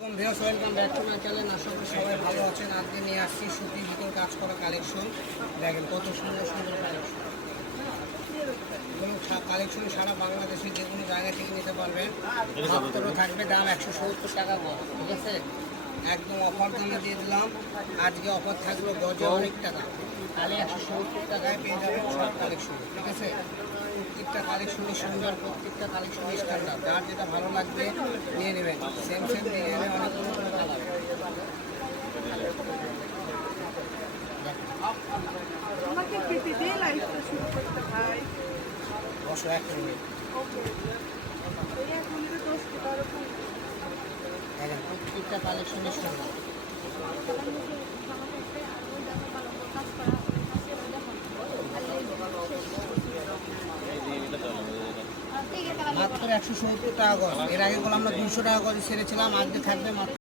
Welcome back to my channel. আশা করি সবাই ভালো আছেন। আজকে নিয়ে আসছি সুতির ভিতর কাজ করা কালেকশন। দেখেন কত সুন্দর সুন্দর কালেকশন। কালেকশন সারা বাংলাদেশে যে কোনো জায়গা থেকে নিতে পারবেন। মাত্র থাকবে দাম 170 টাকা গজ, ঠিক আছে? একদম অফার দামে দিয়ে দিলাম। আজকে অফার থাকলো গজে অনেক টাকা, তাহলে 170 টাকায় পেয়ে যাবেন সব কালেকশন, ঠিক আছে? প্রত্যেকটা কালেকশনই সুন্দর, প্রত্যেকটা কালেকশনই স্ট্যান্ডার্ড। যার যেটা ভালো লাগবে নিয়ে নেবেন। সেম সেম ডিজাইনে অনেকগুলো করে কালার। আমাকে কেটে দিয়ে লাইফটা শুরু করতে হয়। বসো এক মিনিট। ওকে, এই এক মিনিটে 10 টাকার উপর দেখেন প্রত্যেকটা কালেকশনই সুন্দর। মাত্র 170 টাকা গজ। এর আগে বললাম আমরা 200 টাকা গজ ছেড়েছিলাম, আজকে থাকবে মাত্র